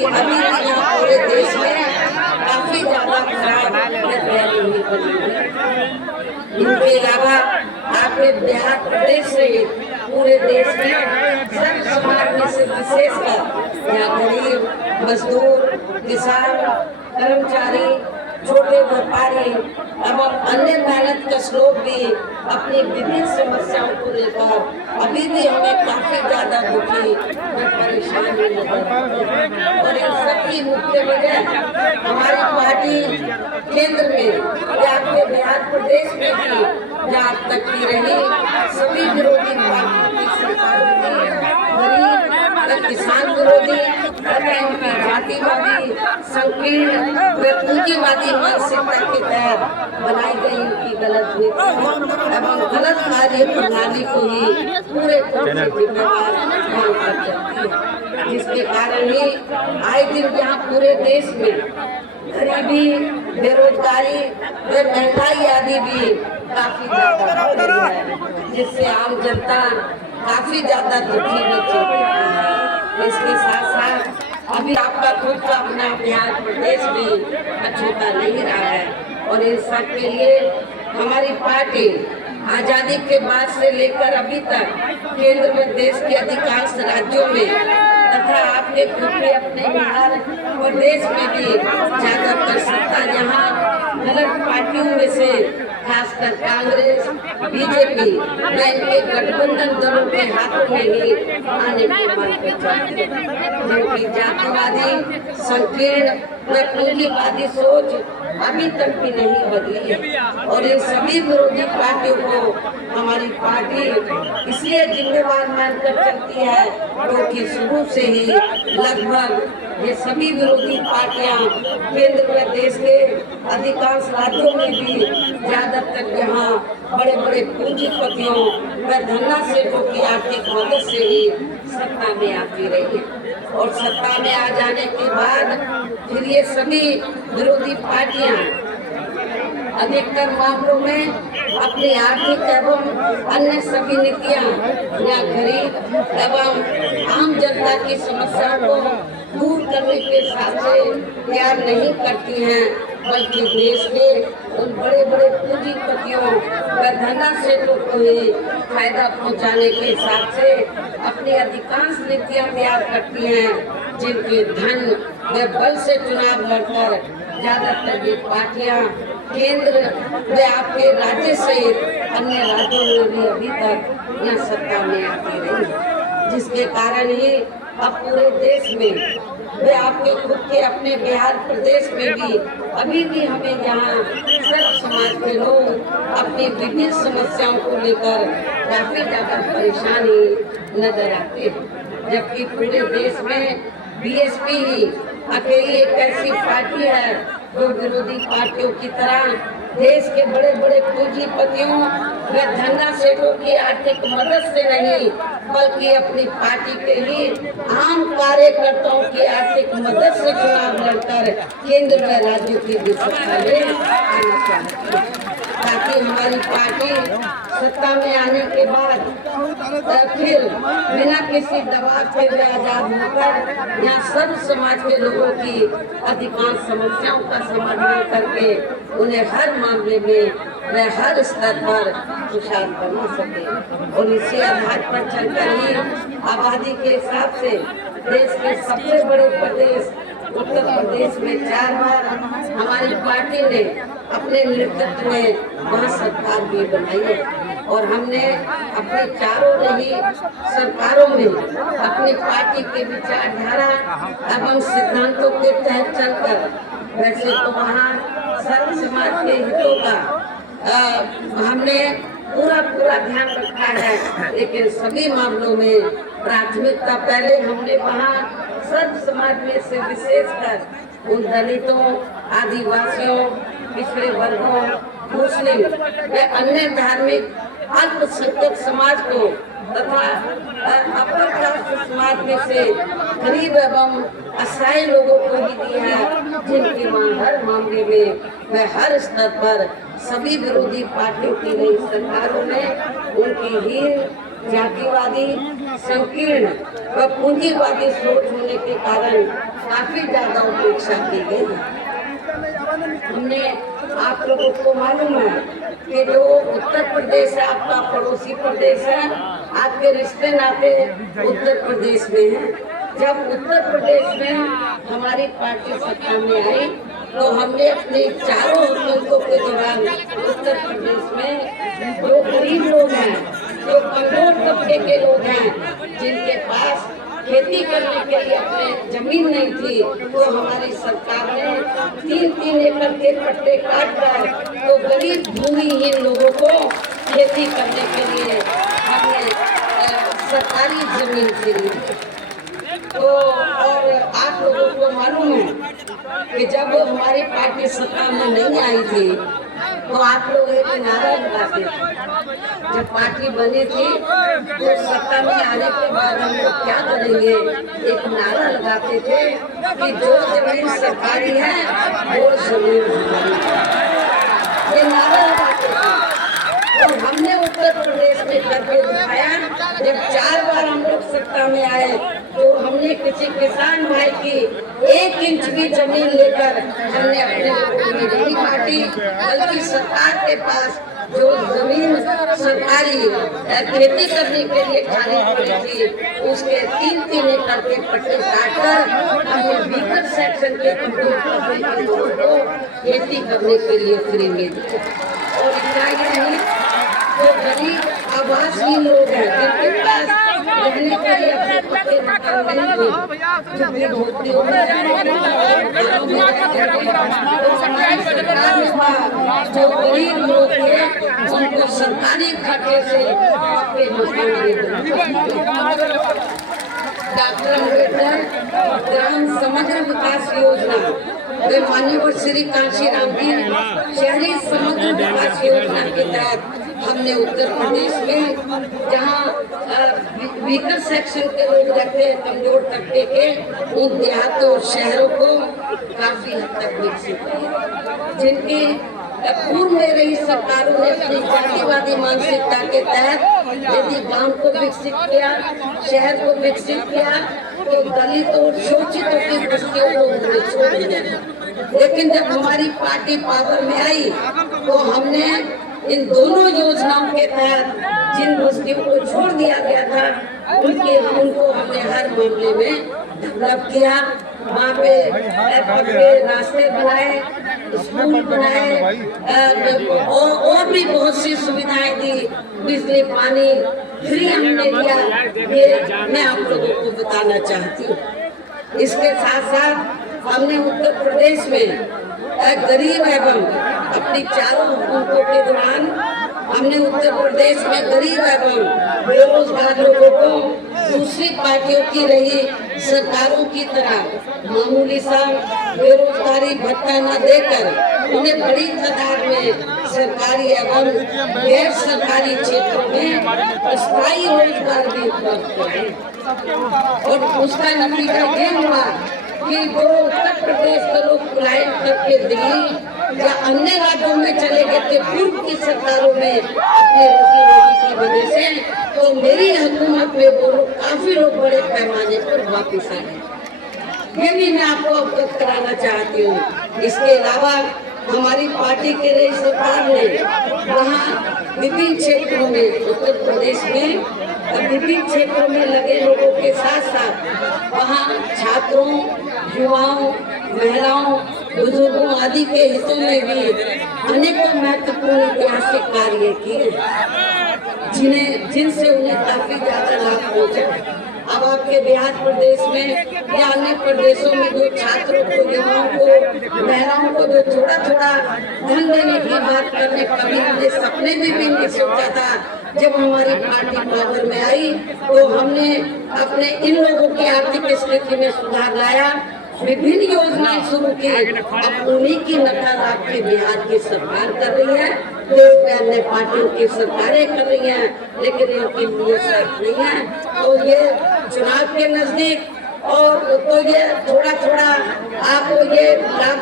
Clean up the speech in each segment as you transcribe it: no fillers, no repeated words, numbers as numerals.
कि अभी यहाँ पूरे देश में काफी ज्यादा खराब रैली हुई बनी है। इनके अलावा आपने बिहार प्रदेश से पूरे देश में सब समाज में से विशेषकर यहाँ गरीब, मजदूर, किसान, कर्मचारी, छोटे व्यापारी एवं अन्य मेहनत कश लोग भी अपनी विभिन्न समस्याओं को लेकर अभी भी हमें काफी ज्यादा दुखी व परेशान नजर आते हैं। और इन सबकी मुख्य वजह हमारी पार्टी केंद्र में या आपके बिहार प्रदेश में भी जहाँ तक की रही सभी विरोधी पार्टियों की सरकारों की गरीब किसान विरोधी जातिवादी संकीर्ण व पूंजीवादी मानसिकता के तहत बनाई गई उनकी गलत नीति एवं गलत कार्य प्रणाली को ही पूरे जिम्मेवार मानकर चलती है, जिसके कारण ही आए दिन यहाँ पूरे देश में गरीबी, बेरोजगारी व महंगाई आदि भी काफी ज्यादा बढ़ रही है, जिससे आम जनता काफी ज्यादा दुखी व चिंतित है। इसके साथ साथ अभी आपका खुद का अपना बिहार प्रदेश भी अछूता नहीं रहा है और इस सब के लिए हमारी पार्टी आजादी के बाद से लेकर अभी तक केंद्र में देश के अधिकांश राज्यों में तथा आपके खुद के अपने बिहार प्रदेश में भी ज्यादातर सत्ता यहाँ गलत पार्टियों में से खासकर कांग्रेस, बीजेपी व इनके गठबंधन दलों के हाथों में ही आने की मांग करती है, जिनकी जातिवादी, संकीर्ण व पूंजीवादी सोच अभी तक भी नहीं बदली है। और इन सभी विरोधी पार्टियों को हमारी पार्टी इसलिए जिम्मेवार मानकर चलती है क्योंकि शुरू से ही लगभग ये सभी विरोधी पार्टियां केंद्र व देश के अधिकांश राज्यों में भी ज्यादातर यहाँ बड़े बड़े पूंजीपतियों व धनासेठों की आर्थिक मदद से ही सत्ता में आती रही है। और सत्ता में आ जाने के बाद फिर ये सभी विरोधी पार्टियां अधिकतर मामलों में अपनी आर्थिक एवं अन्य सभी नीतियां या गरीब एवं आम जनता की समस्याओं को दूर करने के साथ से तैयार नहीं करती हैं, बल्कि देश के उन बड़े बड़े पूंजीपतियों व धनासेठों को ही फायदा पहुंचाने के हिसाब से अपनी अधिकांश नीतियां तैयार करती हैं, जिनके धन व बल से चुनाव लड़कर ज्यादातर ये पार्टियां केंद्र व आपके राज्य से अन्य राज्यों में भी अभी तक यह सत्ता में आती रही, जिसके कारण ही अब पूरे देश में वे आपके खुद के अपने बिहार प्रदेश में भी अभी भी हमें यहाँ सर्व समाज के लोग अपनी विभिन्न समस्याओं को लेकर काफी ज्यादा परेशानी नजर आते हैं, जबकि पूरे देश में बीएसपी ही अकेली एक ऐसी पार्टी है जो विरोधी पार्टियों की तरह देश के बड़े बड़े पूंजीपतियों व धनासेठों की आर्थिक मदद से नहीं, बल्कि अपनी पार्टी के ही आम कार्यकर्ताओं की आर्थिक मदद से चुनाव लड़कर केंद्र व राज्यों की भी सत्ता में आना चाहती है, ताकि हमारी पार्टी सत्ता में आने के बाद फिर बिना किसी दबाव के वे आजाद होकर यहाँ सब समाज के लोगों की अधिकांश समस्याओं का समाधान करके उन्हें हर मामले में व हर स्तर पर खुशहाल बना सके। और इसी आधार पर चलकर ही आबादी के हिसाब से देश के सबसे बड़े प्रदेश उत्तर प्रदेश में 4 बार हमारी पार्टी ने अपने नेतृत्व में वहाँ सरकार भी बनाई है और हमने अपने चारों रही सरकारों में अपनी पार्टी के विचारधारा एवं सिद्धांतों के तहत चलकर वैसे तो वहाँ सर्व समाज के हितों का हमने पूरा ध्यान रखा है, लेकिन सभी मामलों में प्राथमिकता पहले हमने वहाँ सर्व समाज में से विशेषकर उन दलितों, आदिवासियों, पिछड़े वर्गों, मुस्लिम व अन्य धार्मिक अल्पसंख्यक समाज को तथा अपर कास्ट समाज में से गरीब एवं असहाय लोगों को ही दी है, जिनकी मांग हर मामले में व हर स्तर पर सभी विरोधी पार्टियों की नई सरकारों में उनकी हीन, जातिवादी, संकीर्ण व पूंजीवादी सोच होने के कारण काफी ज्यादा उपेक्षा की गई। हमने आप लोगों को मालूम है कि जो उत्तर प्रदेश है आपका पड़ोसी प्रदेश है, आपके रिश्ते नाते उत्तर प्रदेश में है। जब उत्तर प्रदेश में हमारी पार्टी सत्ता में आई तो हमने अपने चारों हुकूमतों के दौरान उत्तर प्रदेश में जो गरीब लोग हैं, जो कमजोर तबके के लोग हैं, जिनके पास खेती करने के लिए अपने जमीन नहीं थी, तो हमारी सरकार ने 3-3 एकड़ के पट्टे काट कर तो गरीब भूमिहीन लोगों को खेती करने के लिए हमने सरकारी जमीन खरीदी। तो और आप लोगों को मालूम है कि जब हमारी पार्टी सत्ता में नहीं आई थी तो आप लोग एक नारा लगाते थे। जब पार्टी बनी थी तो सत्ता में आने के बाद हम लोग क्या करेंगे, एक नारा लगाते थे कि जो जमीन सरकारी है वो जमीन हमारी। ये नारा लगाते थे। तो हमने उत्तर प्रदेश में करके दिखाया। जब 4 बार हम लोग सत्ता में आए तो हमने किसी किसान भाई की 1 इंच भी जमीन लेकर हमने अपने लोगों में नहीं बांटी, बल्कि सरकार के पास जो जमीन सरकारी खेती करने के लिए खाली पड़ी थी उसके 3-3 एकड़ के पट्टे काटकर हमने बीकर सेक्शन के लोगों को खेती करने के लिए फ्री में दी। और इतना ही नहीं, जो गरीब आवासहीन लोग हैं जिनके पास रहने के लिए अपने पक्के मकान नहीं थे, जो भी झोपड़ियों में जो गरीब लोग थे उनको सरकारी खाते से पक्के मकान दे। डॉक्टर अम्बेडकर ग्राम समग्र विकास योजना वे माननीय श्री कांशीराम जी शहरी समग्र विकास योजना के तहत हमने उत्तर प्रदेश में जहाँ वीकर सेक्शन के लोग रहते हैं, कमजोर तबके के, उन देहातों और शहरों को काफी हद तक विकसित किया। जिनकी पूर्व में रही सरकारों ने अपनी जातिवादी मानसिकता के तहत यदि गांव को विकसित किया, शहर को विकसित किया, तो दलित और शोषितों की बस्तियों को उन्होंने छोड़ दिया। लेकिन जब हमारी पार्टी पावर में आई तो हमने इन दोनों योजनाओं के तहत जिन बस्तियों को छोड़ दिया गया था उनको हमने हर मामले में डेवलप किया। वहाँ पे रास्ते बनाए, स्कूल बनाए और भी बहुत सी सुविधाएं दी, बिजली पानी फ्री हमने दिया। ये मैं आप लोगों को बताना चाहती हूँ। इसके साथ साथ हमने उत्तर प्रदेश में गरीब एवं अपनी चारों हुकूमतों के दौरान हमने उत्तर प्रदेश में गरीब एवं बेरोजगार लोगों को दूसरी पार्टियों की रही सरकारों की तरह मामूली सा बेरोजगारी भत्ता न देकर उन्हें बड़ी तादाद में सरकारी एवं गैर सरकारी क्षेत्रों में अस्थायी रोजगार भी उपलब्ध कराए। और उसका नतीजा ये हुआ कि जो उत्तर प्रदेश के लोग पलायन करके दिल्ली या अन्य राज्यों में चले गए थे पूर्व की सरकारों में अपने रोजी रोटी की वजह से, तो मेरी हुकूमत में वो लोग काफी लोग बड़े पैमाने पर वापिस आ गए। ये भी मैं आपको अवगत कराना चाहती हूँ। इसके अलावा हमारी पार्टी के रही सरकार ने वहाँ विभिन्न क्षेत्रों में उत्तर प्रदेश में विभिन्न क्षेत्रों में लगे लोगों के साथ साथ वहाँ छात्रों, युवाओं, महिलाओं, बुजुर्गों आदि के हितों में भी अनेकों महत्वपूर्ण ऐतिहासिक कार्य किए जिनसे उन्हें काफी ज्यादा लाभ पहुंचा। अब आपके बिहार प्रदेश में या अन्य प्रदेशों में जो छात्रों को, युवाओं को, महिलाओं को जो थोड़ा थोड़ा धन देने की बात करने कभी हमने सपने में भी नहीं सोचा था। जब हमारी पार्टी पावर में आई तो हमने अपने इन लोगों की आर्थिक स्थिति में सुधार लाया, विभिन्न योजनाएं शुरू की। अब उन्हीं की नकल आपके बिहार की सरकार कर रही है, देश में अन्य पार्टियों की सरकारें कर रही हैं, लेकिन इनकी नीयत साफ नहीं है। तो ये चुनाव के नजदीक और तो ये थोड़ा थोड़ा आपको ये लाभ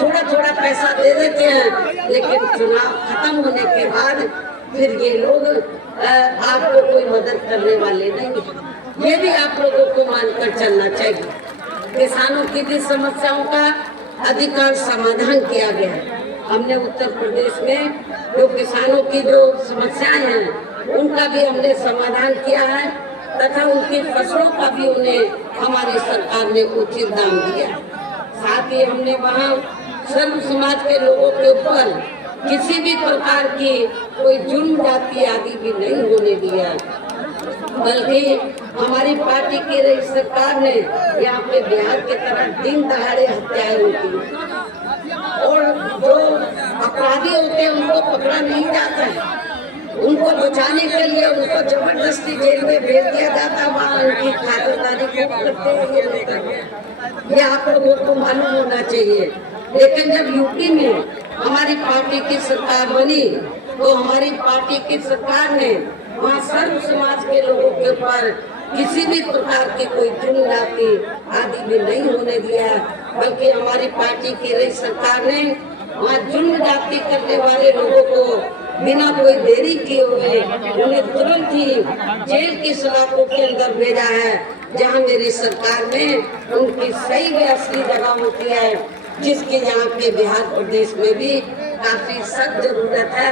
थोड़ा थोड़ा पैसा दे देते हैं, लेकिन चुनाव खत्म होने के बाद फिर ये लोग आपको कोई मदद करने वाले नहीं। ये भी आप लोगों को मानकर चलना चाहिए। किसानों की भी समस्याओं का अधिकांश समाधान किया गया है। हमने उत्तर प्रदेश में जो किसानों की जो समस्याएं हैं उनका भी हमने समाधान किया है तथा उनकी फसलों का भी उन्हें हमारी सरकार ने उचित दाम दिया। साथ ही हमने वहाँ सर्व समाज के लोगों के ऊपर किसी भी प्रकार की कोई जुर्म जाति आदि भी नहीं होने दिया, बल्कि हमारी पार्टी की रही सरकार ने यहाँ पे बिहार के तरह दिन दहाड़े हत्याएं होती और जो अपराधी होते हैं उनको पकड़ा नहीं जाता है। उनको बचाने के लिए उनको जबरदस्ती जेल में भेज दिया जाता, वहाँ उनकी खातिरदारी को करते हैं। ये आप लोगों को मालूम होना चाहिए। लेकिन जब यूपी में हमारी पार्टी की सरकार बनी तो हमारी पार्टी की सरकार ने वहाँ सर्व समाज के लोगों के ऊपर किसी भी प्रकार की कोई जुर्म जाति आदि भी नहीं होने दिया, बल्कि हमारी पार्टी की रही सरकार ने वहाँ जुर्म जाति करने वाले लोगों को बिना कोई देरी किए हुए उन्हें तुरंत ही जेल की सलाखों के अंदर भेजा है, जहाँ मेरी सरकार में उनकी सही व असली जगह होती है, जिसकी यहाँ के बिहार प्रदेश में भी काफी सख्त जरूरत है।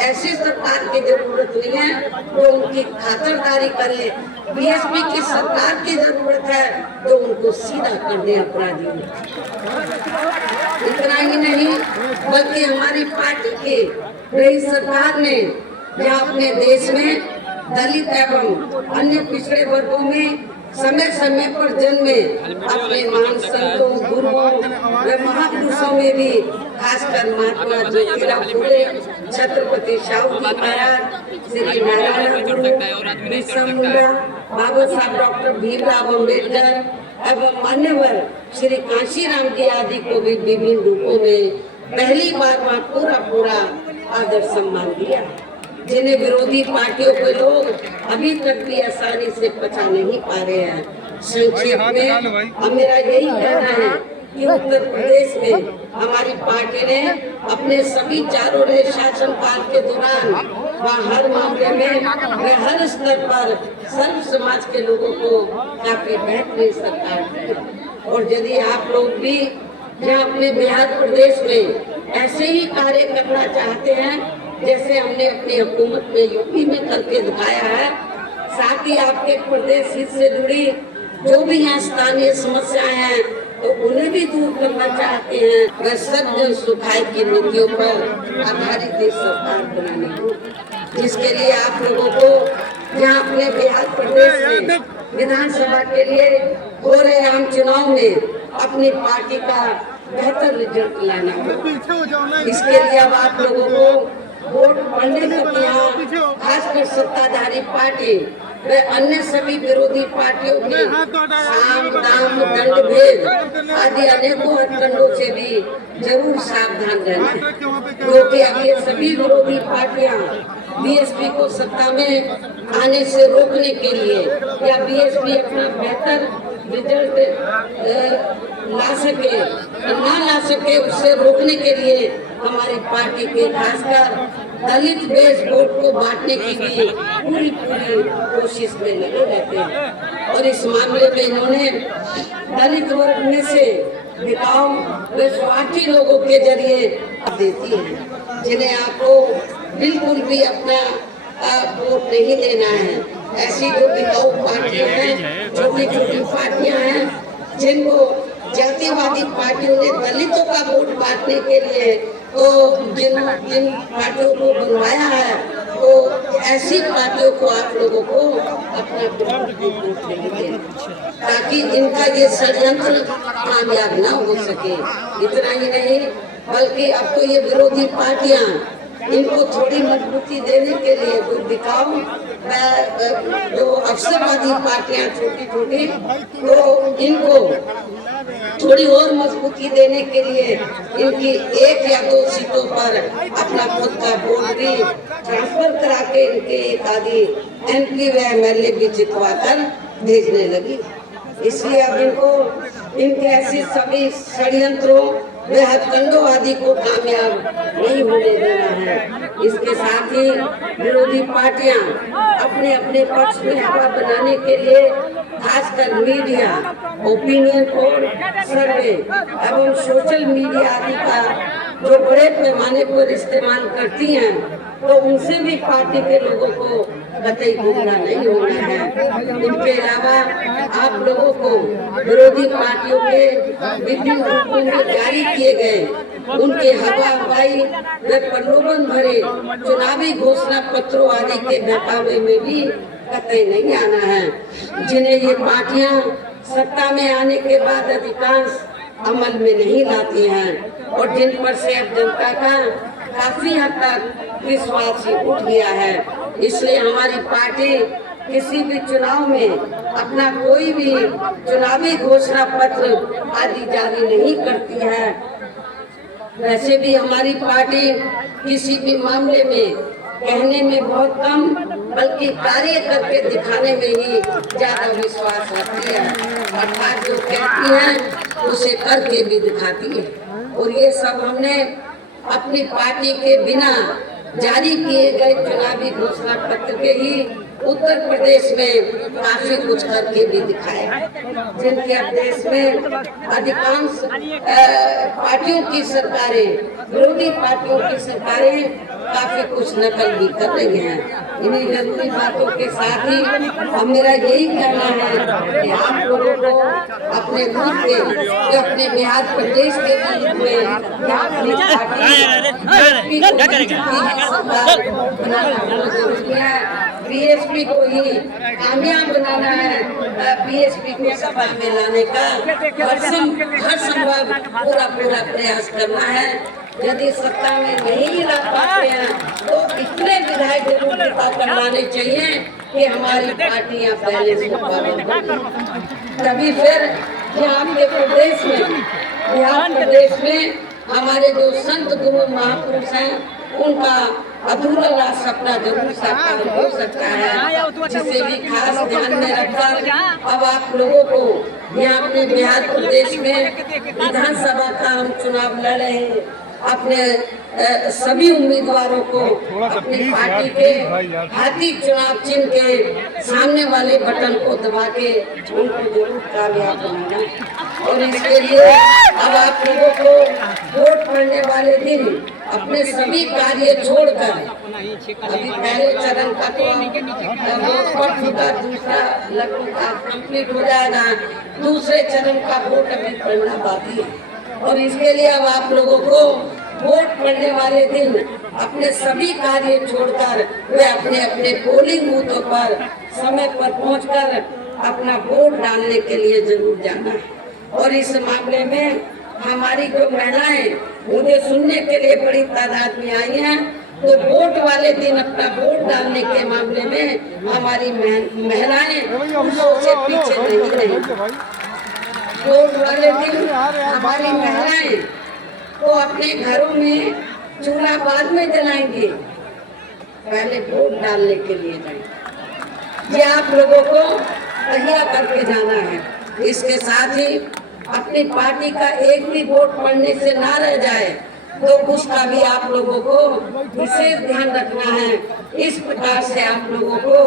ऐसी सरकार की जरूरत नहीं है जो उनकी खातिरदारी करे। बीएसपी की सरकार की जरूरत है जो उनको सीधा कर दे अपराधी। इतना ही नहीं बल्कि हमारी पार्टी की नई सरकार ने यहाँ अपने देश में दलित एवं अन्य पिछड़े वर्गों में समय समय पर जन्मे अपने महान संतों, गुरुओं व महापुरुषों में भी खासकर महात्मा ज्योतिराव फुले, छत्रपति शाहू जी महाराज, श्री नारायण गुरु, बिरसा मुंडा, बाबा साहब डॉक्टर भीमराव अम्बेडकर एवं मान्यवर श्री कांशीराम जी आदि को भी विभिन्न रूपों में पहली बार वहाँ पूरा आदर सम्मान दिया, जिन्हें विरोधी पार्टियों के लोग अभी तक भी आसानी से पचा नहीं पा रहे हैं। संक्षेप में अब मेरा यही कहना है कि उत्तर प्रदेश में हमारी पार्टी ने अपने सभी चारों रहे शासन काल के दौरान वहाँ हर मामले में हर स्तर पर सर्व समाज के लोगों को काफी बेहतरीन सरकार दी। और यदि आप लोग भी यहाँ अपने बिहार प्रदेश में ऐसे ही कार्य करना चाहते हैं जैसे हमने अपनी हुकूमत में यूपी में करके दिखाया है, साथ ही आपके प्रदेश हित से जुड़ी जो भी यहाँ स्थानीय समस्याएं हैं तो उन्हें भी दूर करना चाहते हैं, वह सब जन सुखाई की नीतियों पर आधारित सरकार बनानी हो, जिसके लिए आप लोगों को यहाँ अपने बिहार प्रदेश में विधानसभा के लिए हो रहे आम चुनाव में अपनी पार्टी का बेहतर रिजल्ट लाना हो। इसके लिए अब आप लोगों को वोट पड़ने तक यहाँ खासकर सत्ताधारी पार्टी व अन्य सभी विरोधी पार्टियों के साम दाम दंड भेद आदि अनेकों हथकंडों से भी जरूर सावधान रहना, क्योंकि अब ये सभी विरोधी पार्टियां बीएसपी को सत्ता में आने से रोकने के लिए या बीएसपी अपना बेहतर रिजल्ट ला सके उससे रोकने के लिए हमारी पार्टी के खासकर दलित बेस वोट को बांटने की भी पूरी कोशिश में लगे रहते हैं। और इस मामले में इन्होंने दलित वर्ग में से बिकाऊ व स्वार्थी लोगों के जरिए देती है, जिन्हें आपको बिल्कुल भी अपना वोट नहीं देना है। ऐसी जो बिकाऊ पार्टियां हैं, छोटी छोटी पार्टियां हैं, जिनको जातिवादी पार्टियों ने दलितों का वोट बांटने के लिए तो जिन पार्टियों को बनवाया है, तो ऐसी पार्टियों को आप लोगों को अपना वोट नहीं देना, ताकि इनका ये षड्यंत्र कामयाब ना हो सके। इतना ही नहीं बल्कि अब तो ये विरोधी पार्टियां इनको थोड़ी मजबूती देने के लिए जो बिकाऊ जो अवसरवादी पार्टियां छोटी छोटी, तो इनको थोड़ी और मजबूती देने के लिए इनकी 1 या 2 सीटों पर अपना खुद का वोट भी ट्रांसफर करा के इनके एक आदि एमपी व एमएलए भी जितवा कर भेजने लगी। इसलिए अब इनको इनके ऐसे सभी षड्यंत्रों व हथकंडों आदि को कामयाब नहीं होने देना है। इसके साथ ही विरोधी पार्टियां अपने अपने पक्ष में हवा बनाने के लिए खासकर मीडिया, ओपिनियन पोल, सर्वे एवं सोशल मीडिया आदि का जो बड़े पैमाने पर इस्तेमाल करती हैं, तो उनसे भी पार्टी के लोगों को कतई गुमरा नहीं होना है। इनके अलावा आप लोगों को विरोधी पार्टियों के विभिन्न रूपों में जारी किए गए उनके हवा हवाई व प्रलोभन भरे चुनावी घोषणा पत्रों आदि के बहकावे में भी कतई नहीं आना है, जिन्हें ये पार्टियां सत्ता में आने के बाद अधिकांश अमल में नहीं लाती हैं और जिन पर से अब जनता का काफी हद तक विश्वास ही उठ गया है। इसलिए हमारी पार्टी किसी भी चुनाव में अपना कोई भी चुनावी घोषणा पत्र आदि जारी नहीं करती है। वैसे भी हमारी पार्टी किसी भी मामले में कहने में बहुत कम बल्कि कार्य करके दिखाने में ही ज्यादा विश्वास रखती है, अर्थात जो कहती है उसे करके भी दिखाती है। और ये सब हमने अपनी पार्टी के बिना जारी किए गए चुनावी घोषणा पत्र के ही उत्तर प्रदेश में काफी कुछ करके भी दिखाया, जिनके अब देश में अधिकांश पार्टियों की सरकारें, विरोधी पार्टियों की सरकारें काफी कुछ नकल भी कर रही हैं। इन्हीं जरूरी बातों के साथ ही अब मेरा यही कहना है कि आप लोगों को अपने मुल्क के, जो अपने बिहार प्रदेश के बीच में अपनी बीएसपी को ही कामयाब बनाना है, बीएसपी को सभा में लाने का हर संभव पूरा प्रयास करना है। यदि सत्ता में नहीं ला पाते हैं तो इतने विधायक जरूर कर लाने चाहिए कि हमारी पार्टियां पहले से तभी फिर यहाँ के प्रदेश में, बिहार प्रदेश में हमारे जो संत गुरु महापुरुष हैं उनका अधूरा सपना जरूर साकार हो सकता है, जिसे भी खास ध्यान में रखकर अब आप लोगों को यहाँ अपने बिहार प्रदेश में विधानसभा का हम चुनाव लड़ रहे हैं। अपने सभी उम्मीदवारों को अपनी पार्टी के हाथी चुनाव चिन्ह के सामने वाले बटन को दबा के उनको जरूर कामयाब बनाना। और इसके लिए अब आप लोगों को वोट पड़ने वाले दिन अपने सभी कार्य छोड़कर, अभी पहले चरण का तो वोट पड़ चुका, दूसरा लगभग कंप्लीट हो जाएगा, दूसरे चरण का वोट अभी पड़ना बाकी है। और इसके लिए अब आप लोगों को वोट पड़ने वाले दिन अपने सभी कार्य छोड़कर वे अपने अपने पोलिंग बूथों पर समय पर पहुंचकर अपना वोट डालने के लिए जरूर जाना है। और इस मामले में हमारी जो महिलाएं मुझे सुनने के लिए बड़ी तादाद में आई हैं, तो वोट वाले दिन अपना वोट डालने के मामले में हमारी महिलाएं उससे पीछे नहीं रहेंगी। वोट वाले दिन हमारी महिलाएं तो अपने घरों में चूल्हा बाद में जलाएंगे, पहले वोट डालने के लिए जाएंगे। ये आप लोगों को तहिया करके जाना है। इसके साथ ही अपनी पार्टी का एक भी वोट पड़ने से ना रह जाए, तो उसका भी आप लोगों को विशेष ध्यान रखना है। इस प्रकार से आप लोगों को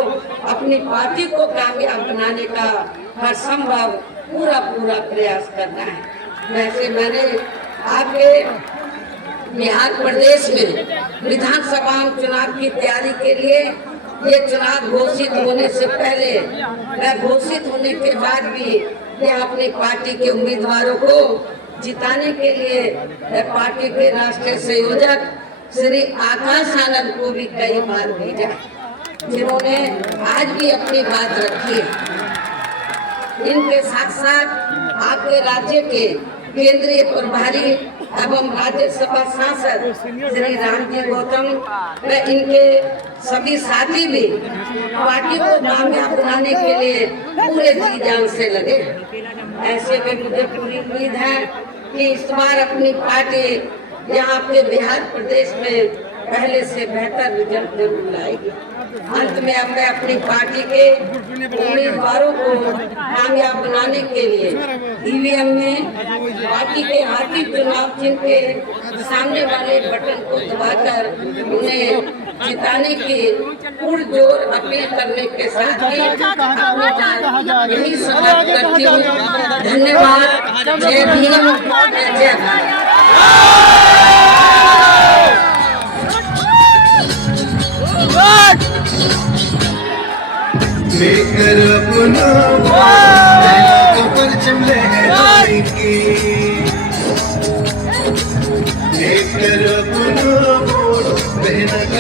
अपनी पार्टी को कामयाब बनाने का हर संभव पूरा प्रयास करना है। वैसे मैंने आपके बिहार प्रदेश में विधानसभा चुनाव की तैयारी के लिए ये चुनाव घोषित होने से पहले व घोषित होने के बाद भी ये अपनी पार्टी के उम्मीदवारों को जिताने के लिए पार्टी के राष्ट्रीय संयोजक श्री आकाश आनंद को भी कई बार भेजा, जिन्होंने आज भी अपनी बात रखी है। इनके साथ साथ आपके राज्य के केंद्रीय प्रभारी एवं राज्यसभा सांसद श्री रामजी गौतम व इनके सभी साथी भी पार्टी को कामयाब बनाने के लिए पूरे जी जान से लगे। ऐसे में मुझे पूरी उम्मीद है कि इस बार अपनी पार्टी यहाँ पे बिहार प्रदेश में पहले से बेहतर रिजल्ट जरूर लाएगी। अंत में अब मैं अपनी पार्टी के उम्मीदवारों को कामयाब बनाने के लिए ईवीएम में पार्टी के हाथी चुनाव चिन्ह के सामने वाले बटन को दबाकर उन्हें जिताने की पुरजोर अपील करने के साथ ही यही समाप्त करती हूँ। धन्यवाद। जय भीम, जय भारत। लेकर अपना परचम लहराएंगे।